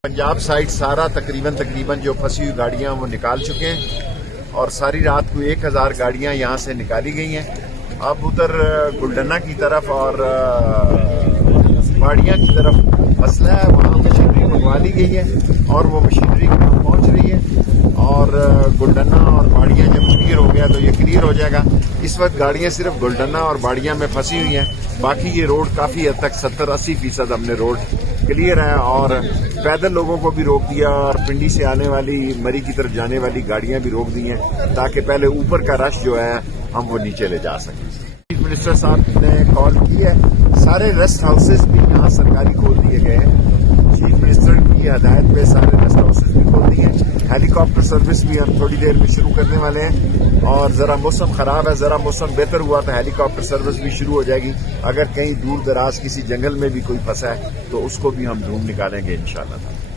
Punjab side سارا تقریباً جو پھنسی ہوئی گاڑیاں وہ نکال چکے ہیں اور ساری رات کو 1000 گاڑیاں یہاں سے نکالی گئی ہیں. اب ادھر گلڈنہ کی طرف اور باڑیاں کی طرف مسئلہ ہے, وہاں مشینری منگوا لی گئی ہے اور وہ مشینری پہنچ رہی ہے اور گلڈنہ اور باڑیاں جب کلیئر ہو گیا تو یہ کلیئر ہو جائے گا. اس وقت گاڑیاں صرف گلڈنہ اور باڑیاں میں پھنسی ہوئی ہیں, باقی یہ روڈ کافی حد تک 70-80% ہم نے روڈ کلیئر ہے اور پیدل لوگوں کو بھی روک دیا اور پنڈی سے آنے والی مری کی طرف جانے والی گاڑیاں بھی روک دی ہیں تاکہ پہلے اوپر کا رش جو ہے ہم وہ نیچے لے جا سکیں. چیف منسٹر صاحب نے کال کی ہے, سارے ریسٹ ہاؤسز بھی یہاں سرکاری کھول دیے گئے ہیں. چیف منسٹر کی ہدایت پہ سارے ریسٹ ہاؤسز بھی کھول دیے ہیں. ہیلی کاپٹر سروس بھی ہم تھوڑی دیر میں شروع کرنے والے ہیں اور ذرا موسم خراب ہے, ذرا موسم بہتر ہوا تو ہیلی کاپٹر سروس بھی شروع ہو جائے گی. اگر کہیں دور دراز کسی جنگل میں بھی کوئی پھنسا ہے تو اس کو بھی ہم ڈھونڈ نکالیں گے انشاءاللہ.